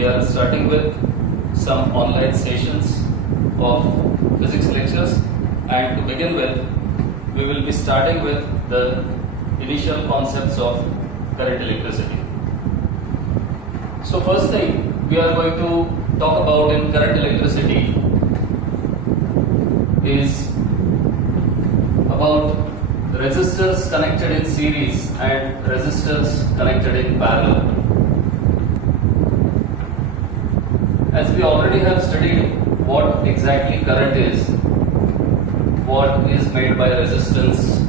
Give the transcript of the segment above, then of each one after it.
we are starting with some online sessions of physics lectures, and to begin with, we will be starting with the initial concepts of current electricity. So first thing we are going to talk about in current electricity is about resistors connected in series and resistors connected in parallel. As we already have studied what exactly current is, what is made by resistance,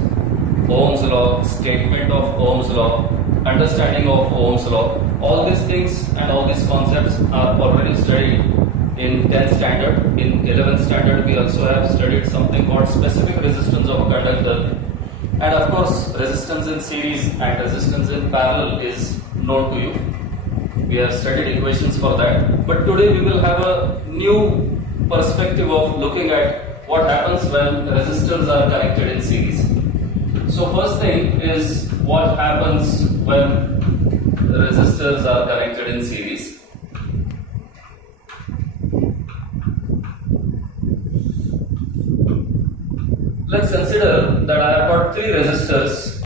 Ohms Law, statement of Ohms Law, understanding of Ohms Law, all these things and all these concepts are already studied in 10th standard. In 11th standard we also have studied something called specific resistance of a conductor, and of course resistance in series and resistance in parallel is known to you. We have studied equations for that, but today we will have a new perspective of looking at what happens when resistors are connected in series. So first thing is what happens when resistors are connected in series. Let's consider that I have got three resistors.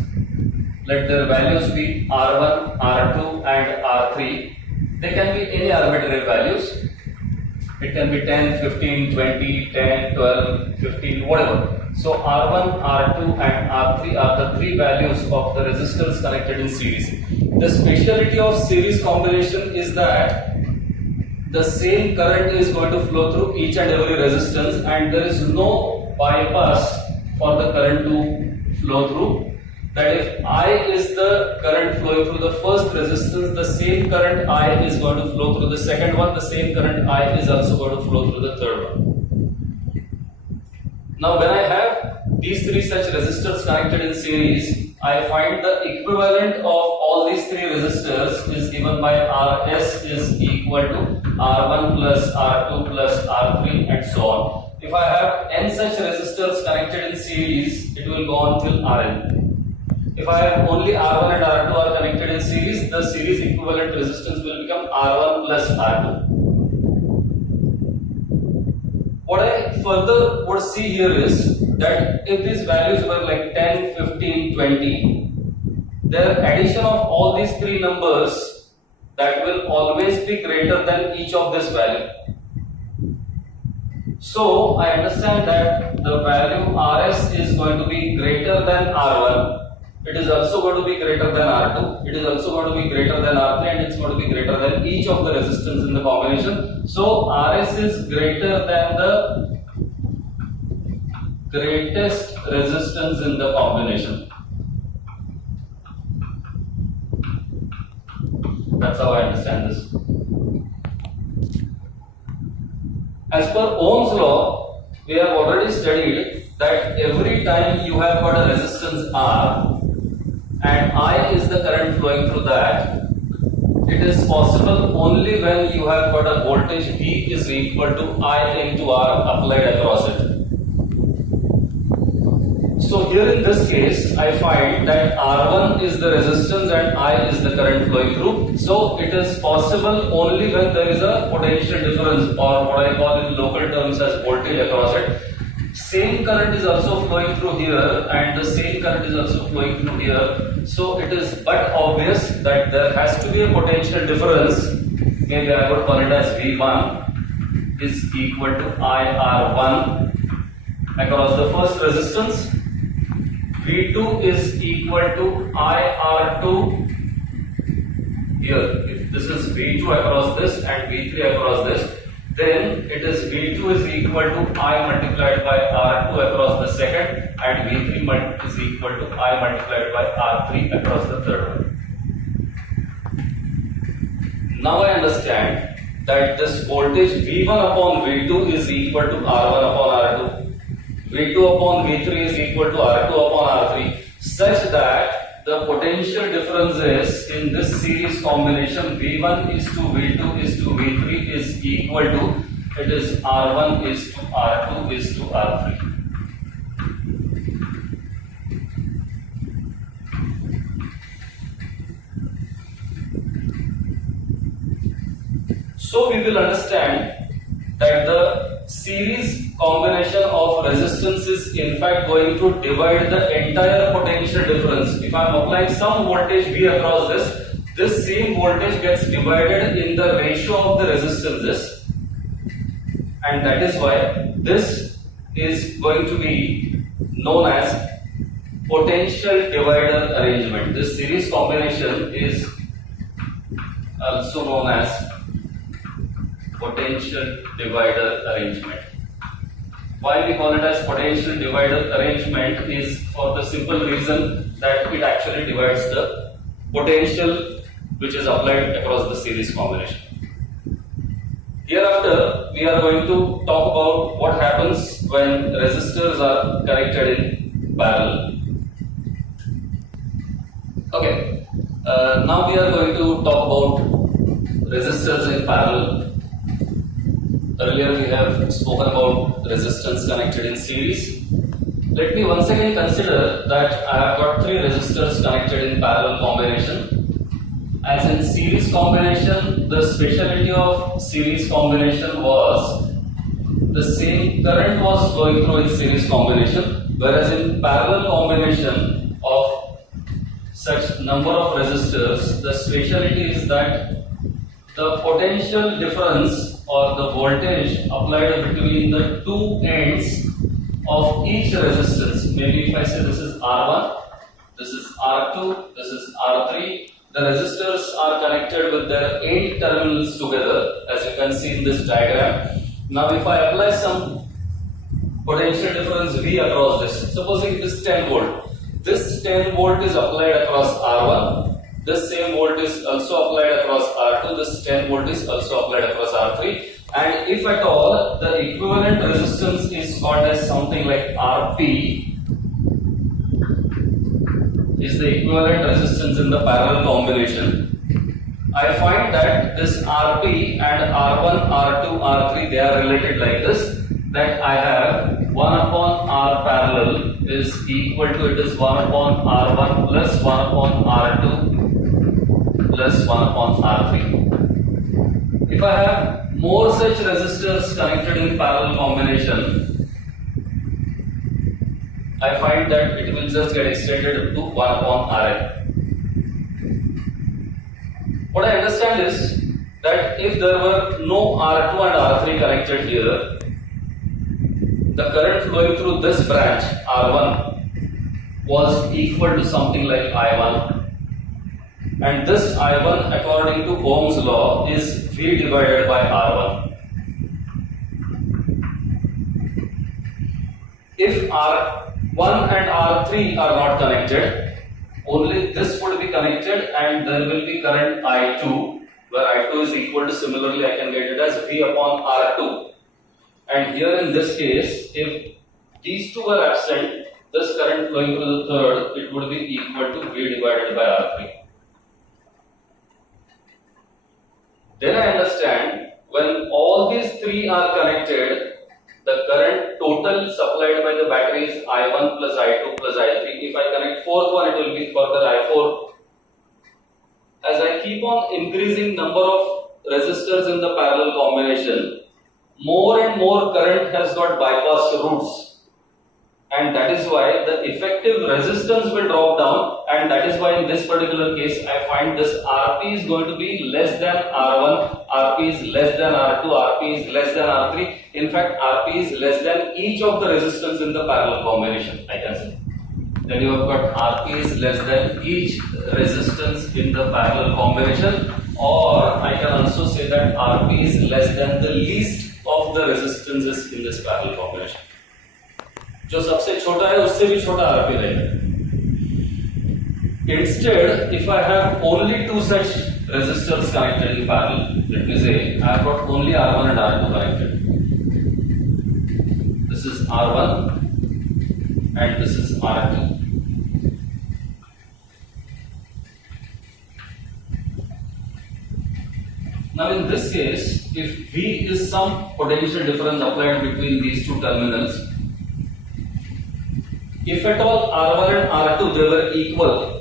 Let their values be R1, R2 and R3. They can be any arbitrary values. It can be 10, 15, 20, 10, 12, 15, whatever. So R1, R2 and R3 are the three values of the resistors connected in series. The speciality of series combination is that the same current is going to flow through each and every resistance, and there is no bypass for the current to flow through. That if I is the current flowing through the first resistance, the same current I is going to flow through the second one, the same current I is also going to flow through the third one. Now when I have these three such resistors connected in series, I find the equivalent of all these three resistors is given by Rs is equal to R1 plus R2 plus R3 and so on. If I have n such resistors connected in series, it will go on till Rn. If I have only R1 and R2 are connected in series, the series equivalent resistance will become R1 plus R2. What I further would see here is that if these values were like 10, 15, 20, their addition of all these three numbers, that will always be greater than each of this value. So I understand that the value Rs is going to be greater than R1. It is also going to be greater than R2, it is also going to be greater than R3, and it's going to be greater than each of the resistance in the combination. So Rs is greater than the greatest resistance in the combination. That's how I understand this. As per Ohm's law, we have already studied that every time you have got a resistance R, and I is the current flowing through that, it is possible only when you have got a voltage V is equal to I into R applied across it. So here in this case, I find that R1 is the resistance and I is the current flowing through. So it is possible only when there is a potential difference, or what I call in local terms as voltage across it. Same current is also flowing through here and the same current is also flowing through here. So it is but obvious that there has to be a potential difference. Maybe I would call it as V1 is equal to IR1 across the first resistance. V2 is equal to IR2 here. If this is V2 across this and V3 across this, then it is V2 is equal to I multiplied by R2 across the second, and V3 is equal to I multiplied by R3 across the third one. Now I understand that this voltage V1 upon V2 is equal to R1 upon R2, V2 upon V3 is equal to R2 upon R3, such that the potential difference is in this series combination V1 is to V2 is to V3 is equal to, it is R1 is to R2 is to R3. So we will understand that the series combination of resistance is in fact going to divide the entire potential difference. If I am applying some voltage V across this same voltage gets divided in the ratio of the resistances, and that is why this is going to be known as potential divider arrangement. This series combination is also known as potential divider arrangement. Why we call it as potential divider arrangement is for the simple reason that it actually divides the potential which is applied across the series combination. Hereafter, we are going to talk about what happens when resistors are connected in parallel. Okay, now we are going to talk about resistors in parallel. Earlier we have spoken about resistance connected in series. Let me once again consider that I have got three resistors connected in parallel combination. As in series combination, the speciality of series combination was the same current was flowing through in series combination, whereas in parallel combination of such number of resistors, the speciality is that the potential difference or the voltage applied between the two ends of each resistance, maybe if I say this is R1, this is R2, this is R3, the resistors are connected with their end terminals together, as you can see in this diagram. Now if I apply some potential difference V across this, supposing this 10 volt, this 10 volt is applied across R1, this same volt is also applied across R2, this 10 volt is also applied across R3, and if at all the equivalent resistance is called as something like Rp, is the equivalent resistance in the parallel combination, I find that this Rp and R1, R2, R3 they are related like this, that I have 1 upon R parallel is equal to, it is 1 upon R1 plus 1 upon R2 plus 1 upon R3. If I have more such resistors connected in parallel combination, I find that it will just get extended to 1 upon Rn. What I understand is that if there were no R2 and R3 connected here, the current flowing through this branch R1 was equal to something like I1, and this I1 according to Ohm's law is V divided by R1. If R1 and R3 are not connected, only this would be connected and there will be current I2, where I2 is equal to, similarly I can get it as V upon R2. And here in this case, if these two were absent, this current flowing through the third, it would be equal to V divided by R3. Then I understand when all these three are connected, the current total supplied by the battery is I1 plus I2 plus I3. If I connect fourth one, it will be further I4. As I keep on increasing number of resistors in the parallel combination, more and more current has got bypassed routes, and that is why the effective resistance will drop down, and that is why in this particular case I find this Rp is going to be less than R1, Rp is less than R2, Rp is less than R3. In fact, Rp is less than each of the resistance in the parallel combination, I can say. Then you have got Rp is less than each resistance in the parallel combination, or I can also say that Rp is less than the least of the resistances in this parallel combination. जो सबसे छोटा है उससे भी छोटा Rp रहेगा. Instead, if I have only two such resistors connected in parallel, let me say I have got only R1 and R2 connected. This is R1 and this is R2. Now in this case, if V is some potential difference applied between these two terminals, if at all R1 and R2 they were equal,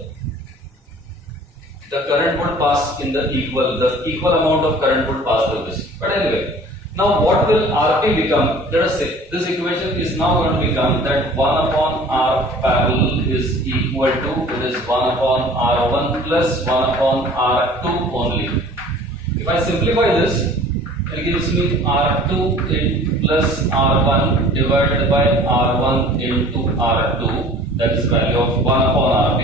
the current would pass in the equal amount of current would pass through this. But anyway, now what will Rp become? Let us say this equation is now going to become that 1 upon R parallel is equal to, it is 1 upon R1 plus 1 upon R2 only. If I simplify this, it gives me R2 in plus R1 divided by R1 into R2, that is value of 1 upon Rp.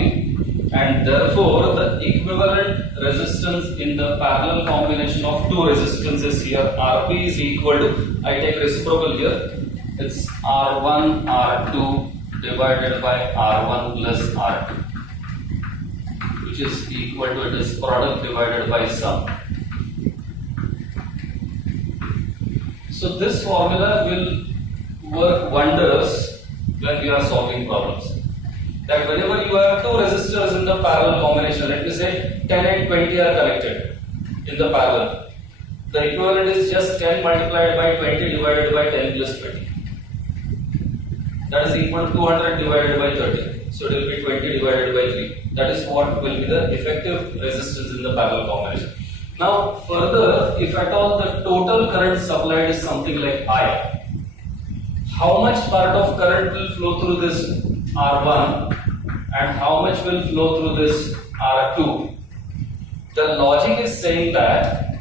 And therefore the equivalent resistance in the parallel combination of two resistances here, Rp is equal to, I take reciprocal here, it's R1 R2 divided by R1 plus R2, which is equal to, it is product divided by sum. So this formula will work wonders when we are solving problems. That whenever you have two resistors in the parallel combination, let me say 10 and 20 are connected in the parallel, the equivalent is just 10 multiplied by 20 divided by 10 plus 20. That is equal to 200 divided by 30. So it will be 20 divided by 3. That is what will be the effective resistance in the parallel combination. Now further, if at all the total current supplied is something like I, how much part of current will flow through this R1 and how much will flow through this R2? The logic is saying that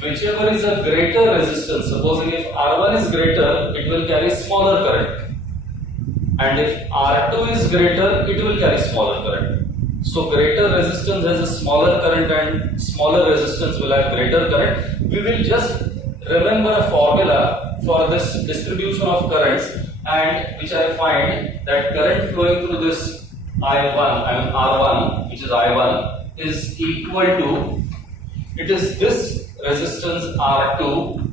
whichever is a greater resistance, supposing if R1 is greater, it will carry smaller current, and if R2 is greater, it will carry smaller current. So greater resistance has a smaller current and smaller resistance will have greater current. We will just remember a formula for this distribution of currents, and which I find that current flowing through this R1, which is I1, is equal to, it is this resistance R2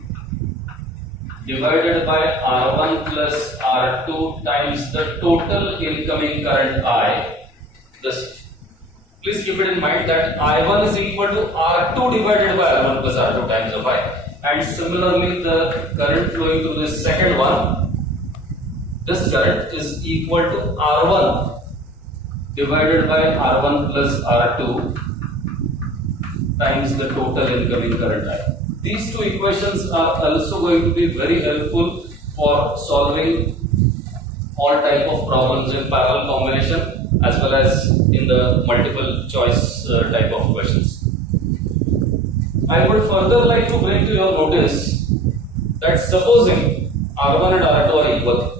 divided by R1 plus R2 times the total incoming current I. Please keep it in mind that I1 is equal to R2 divided by R1 plus R2 times of I, and similarly the current flowing through this second one, this current is equal to R1 divided by R1 plus R2 times the total incoming current I. These two equations are also going to be very helpful for solving all type of problems in parallel combination as well as in the multiple choice type of questions. I would further like to bring to your notice that supposing R1 and R2 are equal,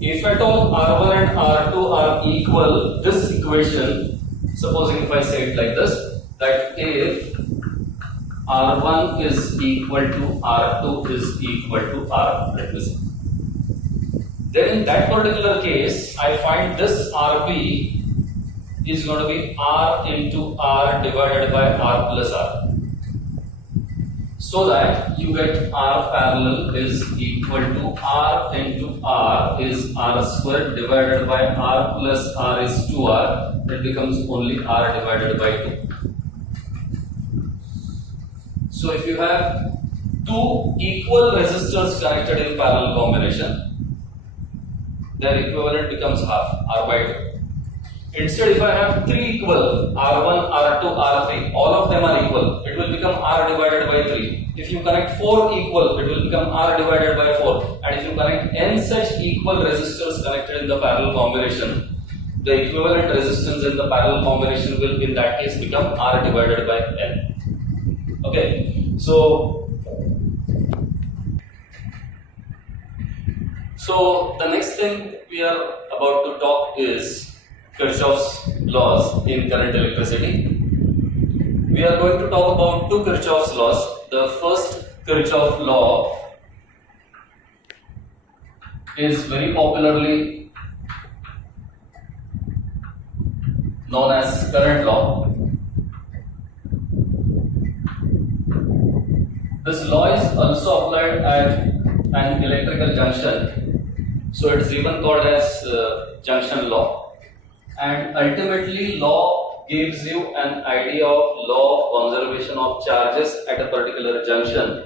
if at all R1 and R2 are equal, this equation, supposing if I say it like this, that if R1 is equal to R2 is equal to R, let me see. Then in that particular case, I find this Rp is going to be R into R divided by R plus R. So that you get R parallel is equal to R into R is R squared divided by R plus R is 2R. That becomes only R divided by 2. So if you have two equal resistors connected in parallel combination, their equivalent becomes half, R by 2. Instead, if I have three equal, R1, R2, R3, all of them are equal, it will become R divided by 3. If you connect 4 equal, it will become R divided by 4. And if you connect n such equal resistors connected in the parallel combination, the equivalent resistance in the parallel combination will in that case become R divided by n. Okay, so the next thing we are about to talk is Kirchoffs laws in current electricity. We are going to talk about two Kirchoffs laws. The first Kirchoff law is very popularly known as current law. This law is also applied at an electrical junction, so it is even called as junction law. And ultimately, law gives you an idea of law of conservation of charges at a particular junction,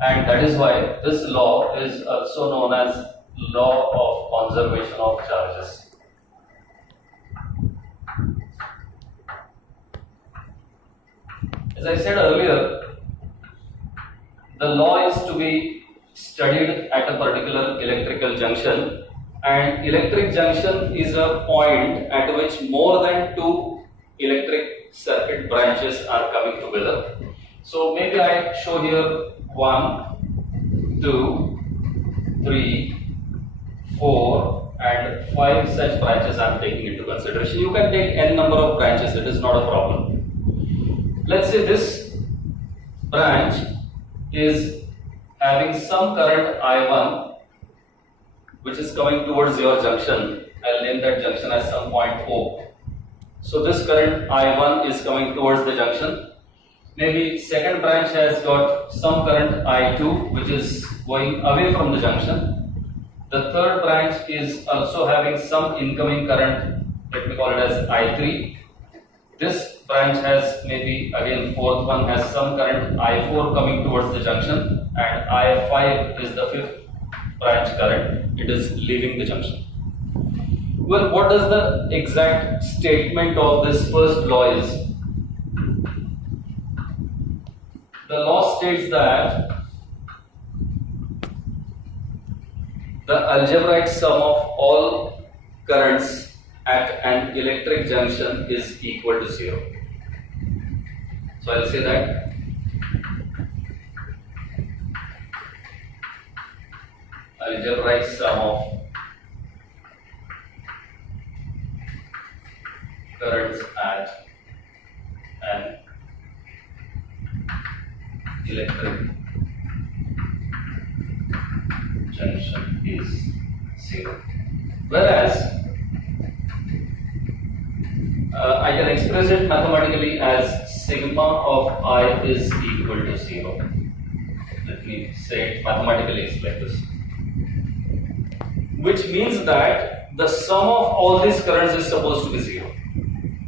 and that is why this law is also known as law of conservation of charges. As I said earlier, the law is to be studied at a particular electrical junction, and electric junction is a point at which more than two electric circuit branches are coming together. So maybe I show here 1, 2, 3, 4 and 5 such branches I am taking into consideration. You can take n number of branches, it is not a problem. Let's say this branch is having some current I1 which is coming towards your junction. I'll name that junction as some point O. So this current I1 is coming towards the junction. Maybe second branch has got some current I2 which is going away from the junction. The third branch is also having some incoming current, let me call it as I3. This branch has maybe again fourth one has some current I4 coming towards the junction, and I5 is the fifth branch current, it is leaving the junction. Well, what does the exact statement of this first law is? The law states that the algebraic sum of all currents at an electric junction is equal to 0. So I'll say that algebraic sum of currents at an electric junction is 0. Whereas I can express it mathematically as sigma of I is equal to 0. Let me say it mathematically it's like this. Which means that the sum of all these currents is supposed to be 0.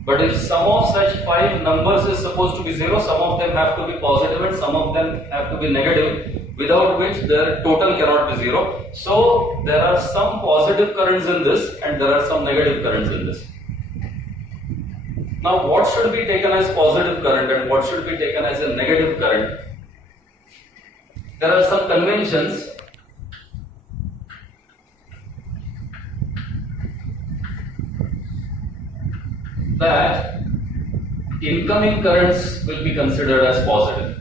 But if sum of such 5 numbers is supposed to be 0, some of them have to be positive and some of them have to be negative, without which their total cannot be 0. So there are some positive currents in this and there are some negative currents in this. Now what should be taken as positive current and what should be taken as a negative current? There are some conventions that incoming currents will be considered as positive.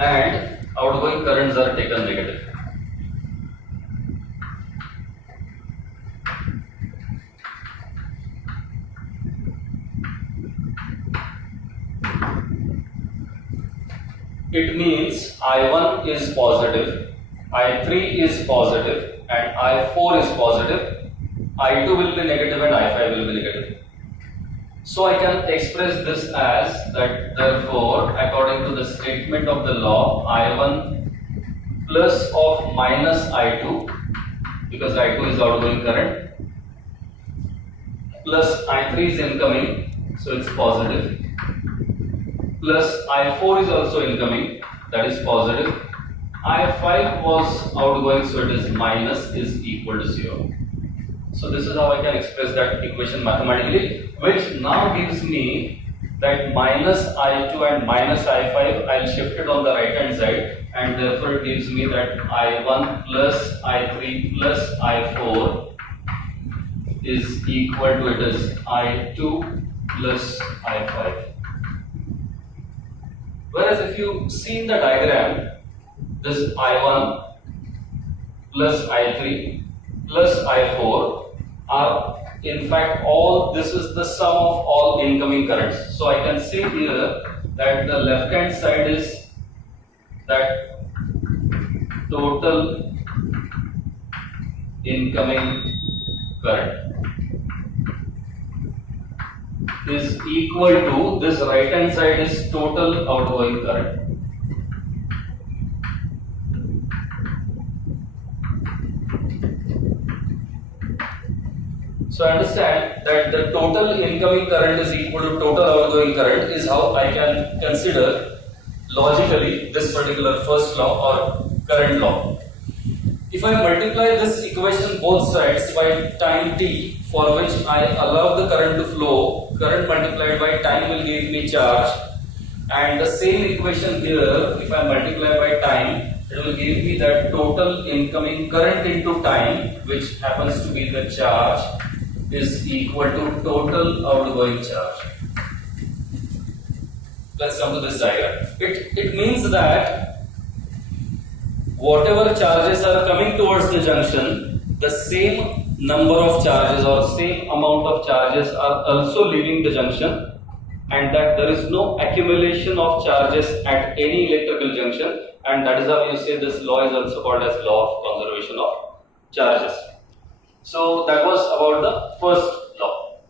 And outgoing currents are taken negative. It means I1 is positive, I3 is positive, and I4 is positive, I2 will be negative and I5 will be negative. So I can express this as that, therefore, according to the statement of the law, I1 plus of minus I2, because I2 is outgoing current, plus I3 is incoming, so it's positive, plus I4 is also incoming, that is positive, I5 was outgoing, so it is minus, is equal to 0. So this is how I can express that equation mathematically, which now gives me that minus I2 and minus I5, I'll shift it on the right hand side, and therefore it gives me that I1 plus I3 plus I4 is equal to, it is I2 plus I5. Whereas if you see in the diagram, this I1 plus I3 plus I4 are in fact all, this is the sum of all incoming currents. So I can see here that the left hand side is that total incoming current is equal to, this right hand side is total outgoing current. So understand that the total incoming current is equal to total outgoing current is how I can consider logically this particular first law or current law. If I multiply this equation both sides by time t, for which I allow the current to flow, current multiplied by time will give me charge, and the same equation here, if I multiply by time, it will give me that total incoming current into time, which happens to be the charge, is equal to total outgoing charge. Let's come to this diagram. It means that whatever charges are coming towards the junction, the same number of charges or same amount of charges are also leaving the junction, and that there is no accumulation of charges at any electrical junction, and that is how you say this law is also called as law of conservation of charges. So that was about the first law.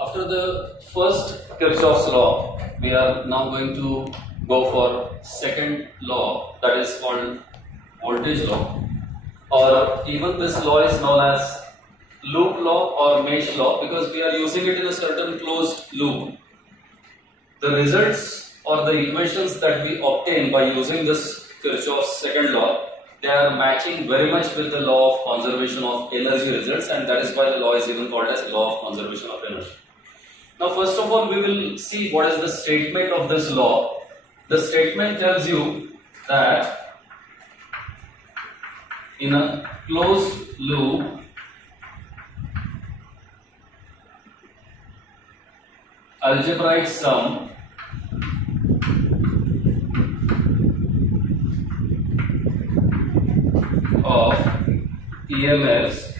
After the first Kirchoffs law, we are now going to go for second law, that is called voltage law, or even this law is known as loop law or mesh law, because we are using it in a certain closed loop. The results or the equations that we obtain by using this Kirchoff's second law, they are matching very much with the law of conservation of energy results, and that is why the law is even called as law of conservation of energy. Now first of all, we will see what is the statement of this law. The statement tells you that in a closed loop, algebraic sum of EMFs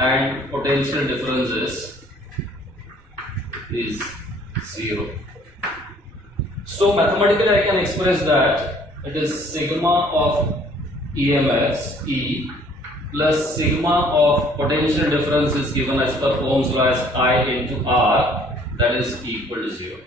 and potential differences is 0. So mathematically I can express that it is sigma of EMFs E plus sigma of potential difference is given as per Ohm's law as I into R, that is equal to 0.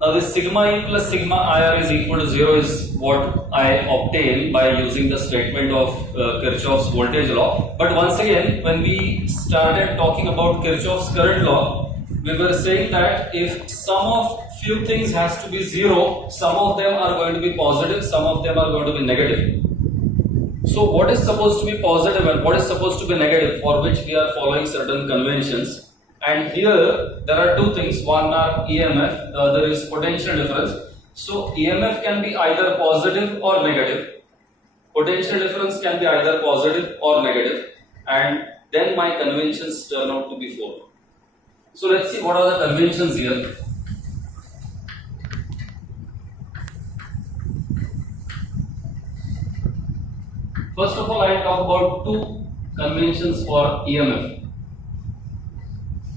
Now this sigma E plus sigma IR is equal to 0 is what I obtain by using the statement of Kirchoff's voltage law. But once again, when we started talking about Kirchoff's current law, we were saying that if some of few things has to be 0, some of them are going to be positive, some of them are going to be negative. So what is supposed to be positive and what is supposed to be negative, for which we are following certain conventions. And here there are two things, one are EMF, the other is potential difference. So EMF can be either positive or negative, potential difference can be either positive or negative, and then my conventions turn out to be 4. So let's see what are the conventions here. First of all, I will talk about two conventions for EMF.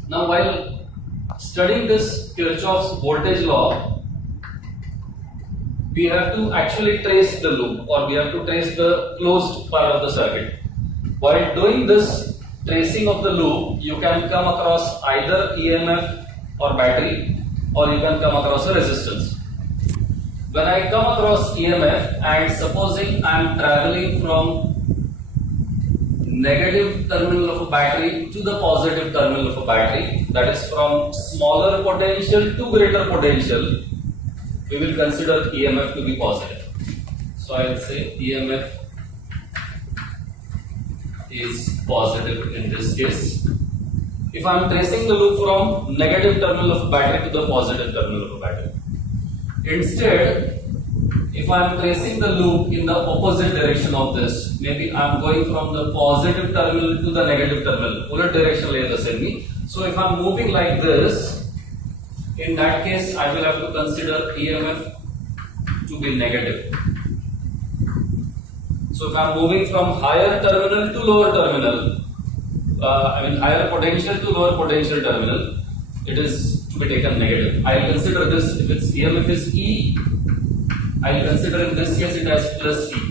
Now while studying this Kirchoff's voltage law, we have to actually trace the loop, or we have to trace the closed part of the circuit. While doing this tracing of the loop, you can come across either EMF or battery, or you can come across a resistance. When I come across EMF and supposing I am traveling from negative terminal of a battery to the positive terminal of a battery, that is from smaller potential to greater potential, we will consider EMF to be positive. So I will say EMF is positive in this case. If I am tracing the loop from negative terminal of a battery to the positive terminal of a battery. Instead, if I am tracing the loop in the opposite direction of this, maybe I am going from the positive terminal to the negative terminal, bullet direction ले the same. So if I am moving like this, in that case I will have to consider EMF to be negative. So if I am moving from higher terminal to lower terminal, higher potential to lower potential terminal, it is to be taken negative. I will consider this, if its EMF is E, I will consider in this case it as plus E.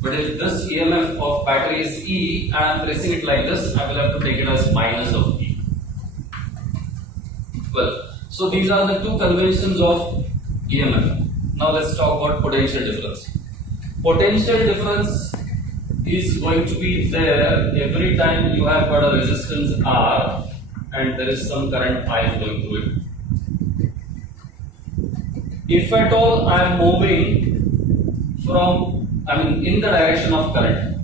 But if this EMF of battery is E and I am tracing it like this, I will have to take it as minus of E. Well, so these are the two conventions of EMF. Now let's talk about potential difference. Potential difference is going to be there every time you have got a resistance R and there is some current I flowing through it. If at all I am moving in the direction of current,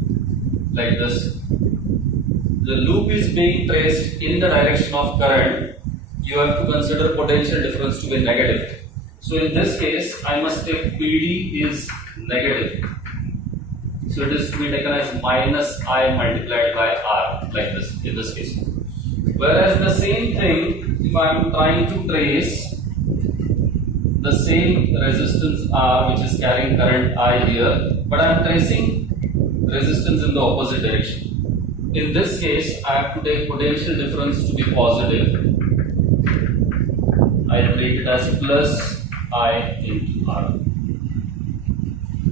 like this, the loop is being traced in the direction of current, you have to consider potential difference to be negative. So in this case, I must take PD is negative. So it is to be taken as minus I multiplied by R, like this, in this case. Whereas the same thing, if I am trying to trace the same resistance R which is carrying current I here, but I am tracing resistance in the opposite direction. In this case, I have to take potential difference to be positive. I treat it as plus I into R.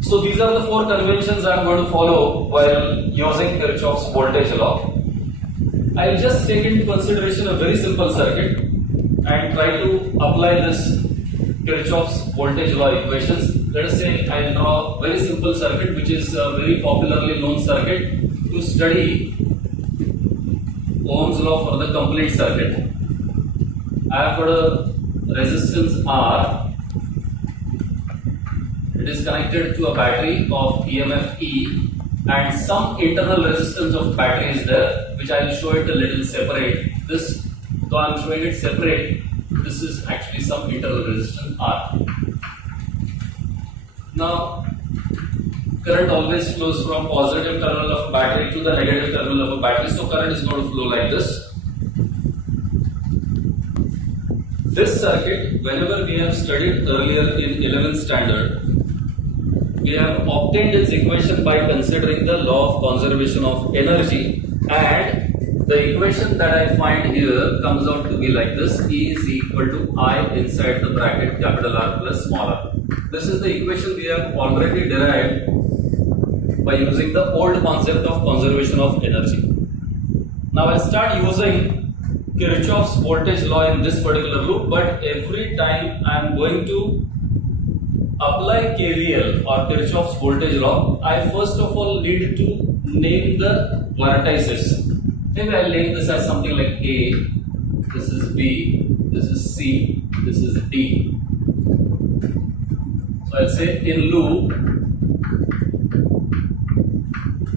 So these are the four conventions I am going to follow while using Kirchoff's voltage law. I will just take into consideration a very simple circuit and try to apply this Kirchoff's voltage law equations. Let us say I will draw a very simple circuit which is a very popularly known circuit to study Ohms law for the complete circuit. I have got a resistance R. It is connected to a battery of EMF E and some internal resistance of battery is there, which I will show it a little separate. This, though I am showing it separate, this is actually some internal resistance R. Now, current always flows from positive terminal of a battery to the negative terminal of a battery, so current is going to flow like this. This circuit, whenever we have studied earlier in 11th standard, we have obtained its equation by considering the law of conservation of energy, and the equation that I find here comes out to be like this: E is equal to I inside the bracket capital R plus small r. This is the equation we have already derived by using the old concept of conservation of energy. Now I'll start using Kirchoff's voltage law in this particular loop, but every time I am going to apply KVL or Kirchoff's voltage law, I first of all need to name the vertices. Maybe I'll name this as something like A, this is B, this is C, this is D. So I'll say in loop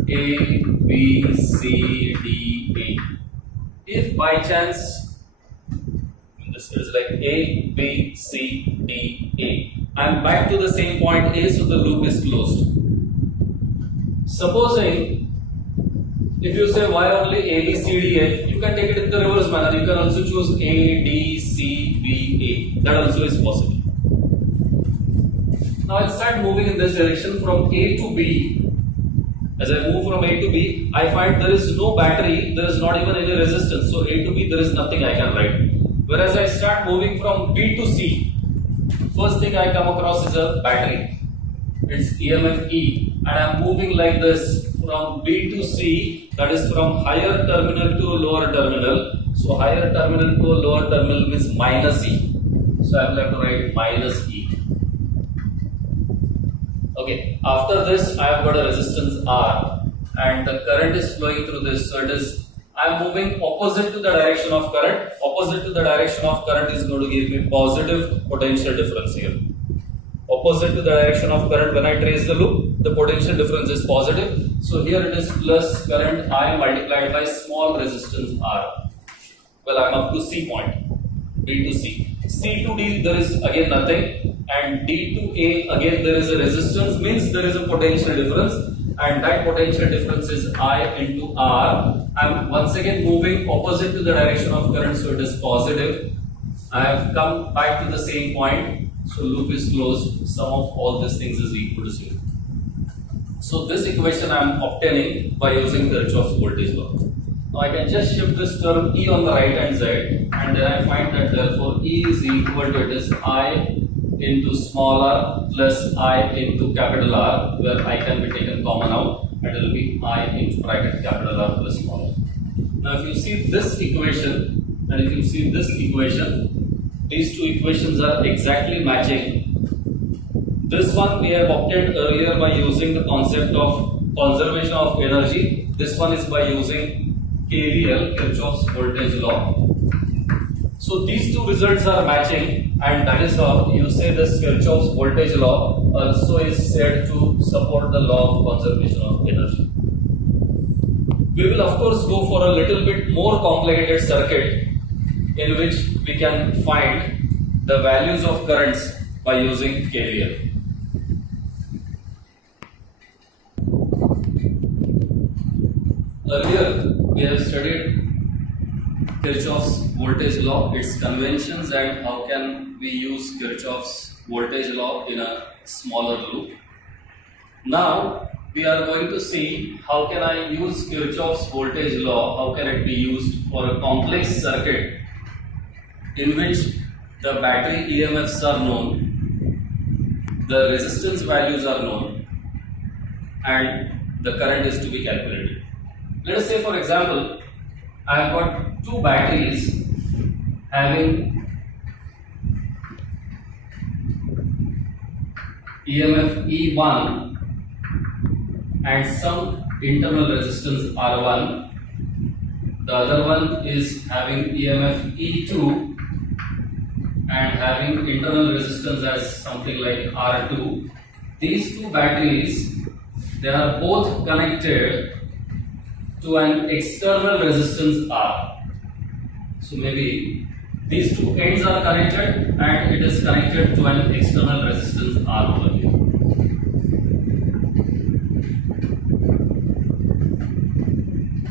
A, B, C, D, A. If by chance this is like A, B, C, D, A, I am back to the same point A, so the loop is closed. Supposing if you say why only A, B, C, D, A, you can take it in the reverse manner. You can also choose A, D, C, B, A. That also is possible. Now I'll start moving in this direction from A to B. As I move from A to B, I find there is no battery, there is not even any resistance. So A to B, there is nothing I can write. Whereas I start moving from B to C, first thing I come across is a battery. It's EMF E, and I am moving like this from B to C, that is from higher terminal to lower terminal. So higher terminal to lower terminal means minus E. So I will have to write minus E. Okay, after this I have got a resistance R and the current is flowing through this. So it is, I am moving opposite to the direction of current. Opposite to the direction of current is going to give me positive potential difference here. Opposite to the direction of current, when I trace the loop, the potential difference is positive. So here it is plus current I multiplied by small resistance R. Well, I am up to C point, B to C. C to D there is again nothing, and D to A again there is a resistance, means there is a potential difference, and that potential difference is I into R. I am once again moving opposite to the direction of current, so it is positive. I have come back to the same point, so loop is closed. Sum of all these things is equal to 0. So this equation I am obtaining by using Kirchoff's voltage law. Now I can just shift this term E on the right hand side, and then I find that therefore E is equal to, it is I into small r plus I into capital R, where I can be taken common out, and it will be I into bracket capital R plus small r. Now if you see this equation and if you see this equation, these two equations are exactly matching. This one we have obtained earlier by using the concept of conservation of energy. This one is by using KVL, Kirchoffs voltage law. So these two results are matching, and that is how you say this Kirchoffs voltage law also is said to support the law of conservation of energy. We will of course go for a little bit more complicated circuit in which we can find the values of currents by using KVL. Earlier we have studied Kirchoff's voltage law, its conventions, and how can we use Kirchoff's voltage law in a smaller loop. Now we are going to see how can I use Kirchoff's voltage law, how can it be used for a complex circuit in which the battery EMFs are known, the resistance values are known, and the current is to be calculated. Let us say, for example, I have got two batteries having EMF E1 and some internal resistance R1. The other one is having EMF E2 and having internal resistance as something like R2. These two batteries, they are both connected to an external resistance R. So maybe these two ends are connected and it is connected to an external resistance R over here.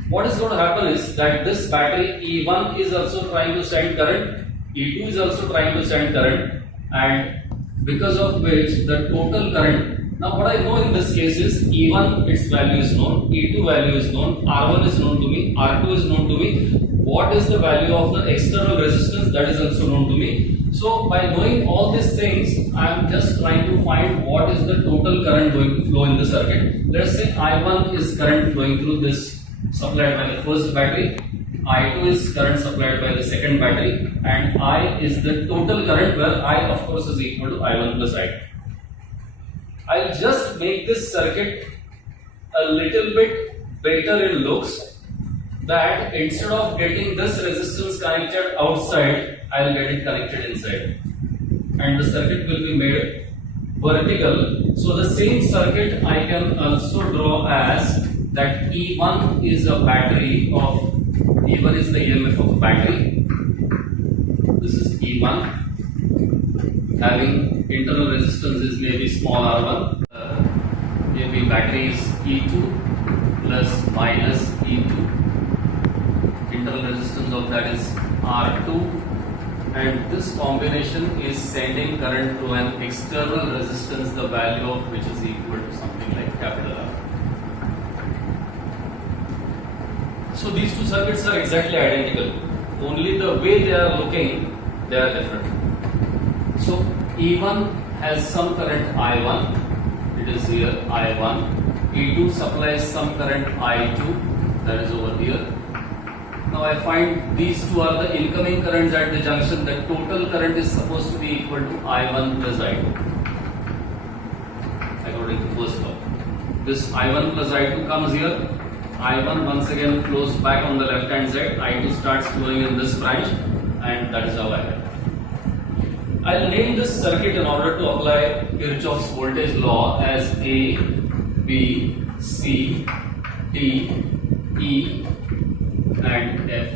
What is going to happen is that this battery E1 is also trying to send current, E2 is also trying to send current, and because of which the total current. Now what I know in this case is E1, its value is known, E2 value is known, R1 is known to me, R2 is known to me. What is the value of the external resistance, that is also known to me. So by knowing all these things, I am just trying to find what is the total current going to flow in the circuit. Let us say I1 is current flowing through this supplied by the first battery, I2 is current supplied by the second battery, and I is the total current, where I of course is equal to I1 plus I2. I'll just make this circuit a little bit better in looks, that instead of getting this resistance connected outside, I'll get it connected inside, and the circuit will be made vertical. So the same circuit I can also draw as that E1 is a battery of, E1 is the EMF of a battery. This is E1. Having internal resistance is maybe small r1, maybe battery is E2 plus minus E2, internal resistance of that is R2, and this combination is sending current to an external resistance, the value of which is equal to something like capital R. So these two circuits are exactly identical, only the way they are looking, they are different. So E1 has some current I1, it is here I1. E2 supplies some current I2, that is over here. Now I find these two are the incoming currents at the junction. The total current is supposed to be equal to I1 plus I2, according to first law. This I1 plus I2 comes here. I1 once again flows back on the left hand side. I2 starts flowing in this branch, and that is how I have it. I'll name this circuit in order to apply Kirchoff's voltage law as A, B, C, D, E, and F.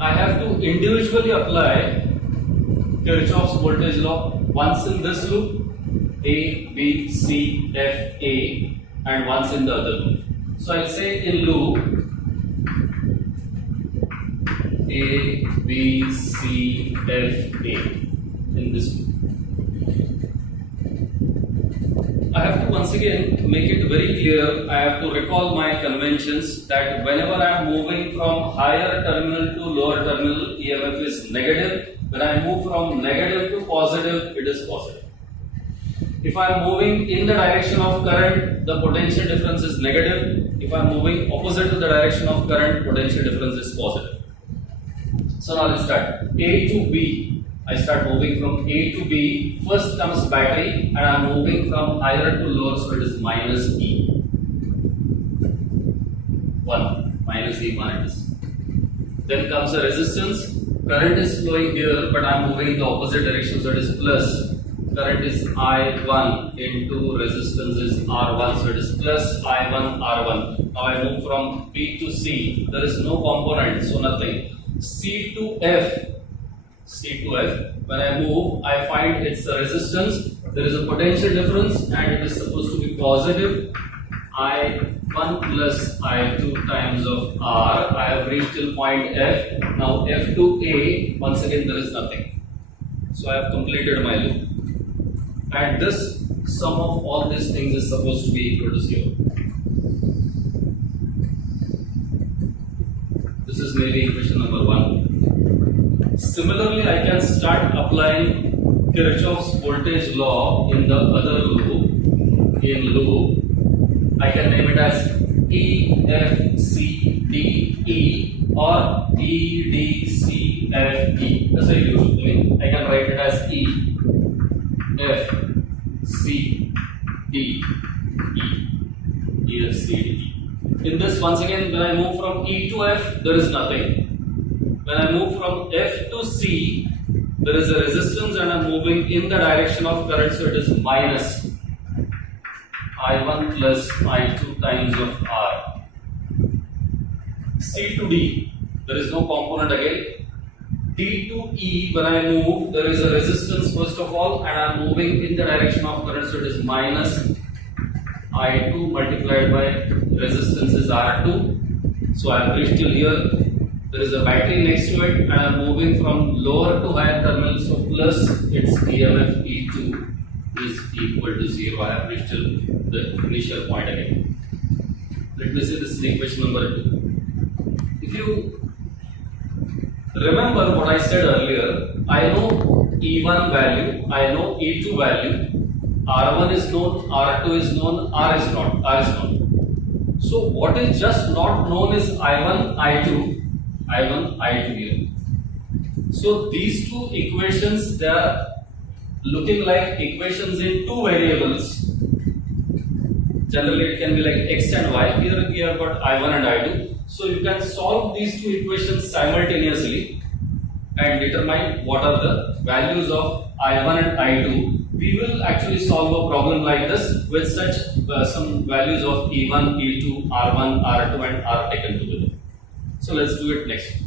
I have to individually apply Kirchoff's voltage law once in this loop, A, B, C, F, A, and once in the other loop. So I'll say in loop A, B, C, F, A, in this loop. I have to once again make it very clear, I have to recall my conventions that whenever I am moving from higher terminal to lower terminal, EMF is negative. When I move from negative to positive, it is positive. If I am moving in the direction of current, the potential difference is negative. If I am moving opposite to the direction of current, potential difference is positive. So now let's start. A to B. I start moving from A to B. First comes battery, and I'm moving from higher to lower, so it is minus E. 1, minus E1 it is. Then comes the resistance. Current is flowing here, but I'm moving in the opposite direction, so it is plus. Current is I1 into resistance is R1, so it is plus I1 R1. Now I move from B to C. There is no component, so nothing. C to F. When I move, I find it's a resistance. There is a potential difference, and it is supposed to be positive. I1 plus I2 times of R. I have reached till point F. Now F to A, once again there is nothing. So I have completed my loop. And this sum of all these things is supposed to be equal to 0. This is maybe equation number 1. Similarly, I can start applying Kirchoff's voltage law in the other loop. In loop, I can name it as E, F, C, D, E or E, D, C, F, E. That's how you usually I can write it as E, F, C, D, E, F, C, D, E. In this, once again, when I move from E to F, there is nothing. When I move from F to C, there is a resistance, and I am moving in the direction of current, so it is minus I1 plus I2 times of R. C to D, there is no component again. D to E, when I move, there is a resistance first of all, and I am moving in the direction of current, so it is minus I2 multiplied by resistance is R2. So I have reached till here. There is a battery next to it, and I am moving from lower to higher terminal, so plus its EMF E2 is equal to 0. I have reached till the initial point again. Let me see, this is equation number 2. If you remember what I said earlier, I know E1 value, I know E2 value, R1 is known, R2 is known, R is known. So what is just not known is I1, I2 here. So these two equations, they are looking like equations in two variables. Generally it can be like x and y. Here we have got I1 and I2. So you can solve these two equations simultaneously and determine what are the values of I1 and I2. We will actually solve a problem like this with such some values of E1, E2, R1, R2 and R taken together. So let's do it next.